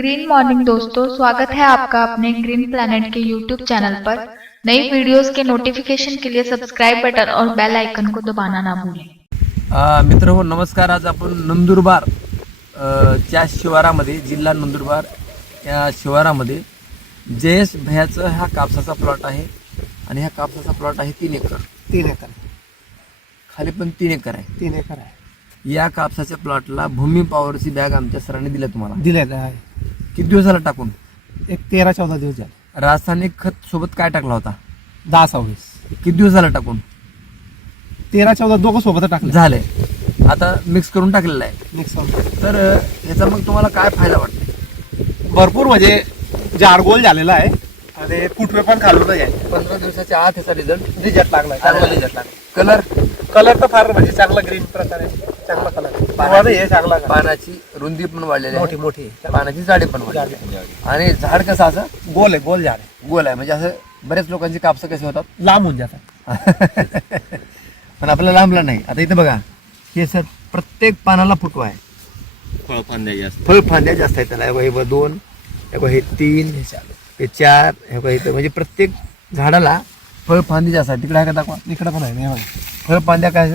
Green morning दोस्तों, स्वागत है आपका अपने ग्रीन प्लैनेट के यूट्यूब चैनल पर। नई वीडियोस के नोटिफिकेशन के लिए सब्सक्राइब बटन और बेल आइकन को दबाना ना भूलें। मित्र हो नमस्कार। आज आपण नंदुरबार च्या शिवारामध्ये, जिल्हा नंदुरबार या शिवारामध्ये जयेश भैयाचं हा कापसाचा प्लॉट आहे आणि ह्या कापसाचा प्लॉट आहे 3 एकर. 3 एकर खाली पण 3 एकर आहे. 3 एकर आहे. या कापसाच्या प्लॉटला भूमी पॉवरची बॅग आमच्या सरांनी दिल्या तुम्हाला. दिलेलं आहे. किती दिवस झाला टाकून? एक 13-14 दिवस झाले. रासायनिक खत सोबत काय टाकला होता? 10-26. किती दिवस झाला टाकून? 13-14 दोघं सोबत टाकले. झाले. आता मिक्स करून टाकलेलं आहे. मिक्स तर ह्याचा मग तुम्हाला काय फायदा वाटतो? भरपूर म्हणजे जाडगोल झालेला आहे आणि कुठवे पण खालून आहे. 15 दिवसाच्या आत ह्याचा रिजल्ट लागला. चांगला रिझल्ट लागला. कलर कलर तर फार म्हणजे चांगला ग्रीन प्रकारे चांगला कलर हे चांगला. पानाची रुंदी पण वाढलेली मोठी आहे, मोठी पानाची जाडी पण वाढलेली आहे. आणि झाड कसं असं गोल आहे. गोल झाड आहे. गोल आहे. म्हणजे असं बऱ्याच लोकांची कापसं कसे होतात, लांब होऊन जातात. पण आपल्याला लांबला नाही. आता इथं बघा, हे सर प्रत्येक पानाला फुटवा आहे. फळफांद्या जास्त आहेत त्याला. हे 2, हे 3, हे 4, हे इथं म्हणजे प्रत्येक झाडाला फळफांदी जास्त आहे. तिकडे आहे का दाखवा? इकडे पण आहे. फळफांद्या काय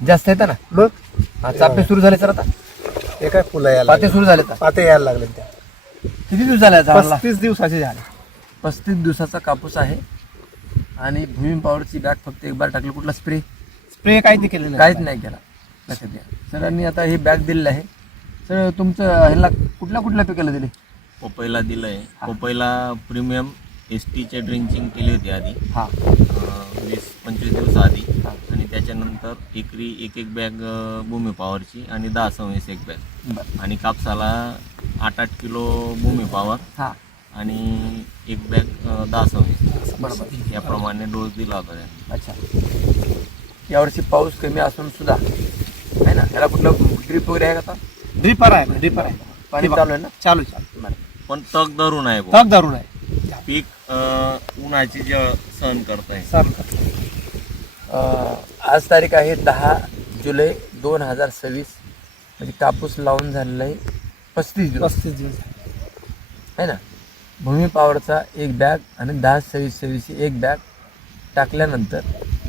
जास्त आहेत ना. बघ चापे सुरू झाले सर. आता हे काय फुलं यायला पाते सुरू झाले. पाते यायला लागले. त्या किती दिवस झाले? 35 दिवसाचे झाले. 35 दिवसाचा कापूस आहे. आणि भूमी पॉवरची बॅग फक्त एक बार टाकली. कुठला स्प्रे काहीच नाही केलेलं. काहीच नाही केला. लक्षात घ्या. सरांनी आता ही बॅग दिलेली आहे. सर तुमचं ह्याला कुठल्या पिकाला दिली? पपईला दिलंय. पपईला प्रीमियम STचे ड्रिंचिंग केली होती आधी. हां 20-25 दिवस आधी. आणि त्याच्यानंतर एकरी एक बॅग भूमी पॉवरची आणि 10-26 एक बॅग. बरं. आणि कापसाला 8-8 किलो भूमी पॉवर हां आणि एक बॅग 10-26 बरोबर याप्रमाणे डोस दिला होता त्यांनी. अच्छा. यावर्षी पाऊस कमी असून सुद्धा आहे ना, ह्याला कुठलं ड्रीप वगैरे आहे का? ड्रिपर आहे. पाणी चालू आहे ना? चालू. पण तग धरून आहे तग धरून आहे. पीक उन्हाची जळ सहन करताय. आज तारीख आहे 10 जुलै 2026. म्हणजे कापूस लावून झालेला आहे 35 दिवस 35 दिवस आहे ना. भूमी पॉवरचा एक बॅग आणि 10-26 एक बॅग टाकल्यानंतर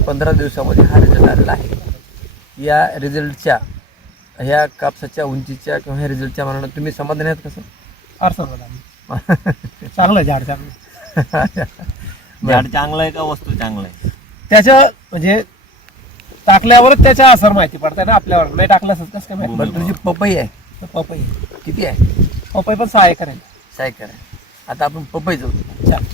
15 दिवसामध्ये हा रिझल्ट आलेला आहे. या रिझल्टच्या, ह्या कापसाच्या उंचीच्या किंवा ह्या रिझल्टच्या मानानं तुम्ही समाधानी आहात कसं? चांगलं झाड चांगलं. झाड चांगलं आहे का वस्तू चांगलं आहे? त्याच्या म्हणजे टाकल्यावरच त्याचा असर माहिती पडतंय ना आपल्यावर. नाही टाकल्यास कसं काय माहिती? बरं, तुझी पपई आहे तर पपई किती आहे? पण 6 एकर आहे. 6 एकर आहे. आता आपण पपई जाऊ. चालेल.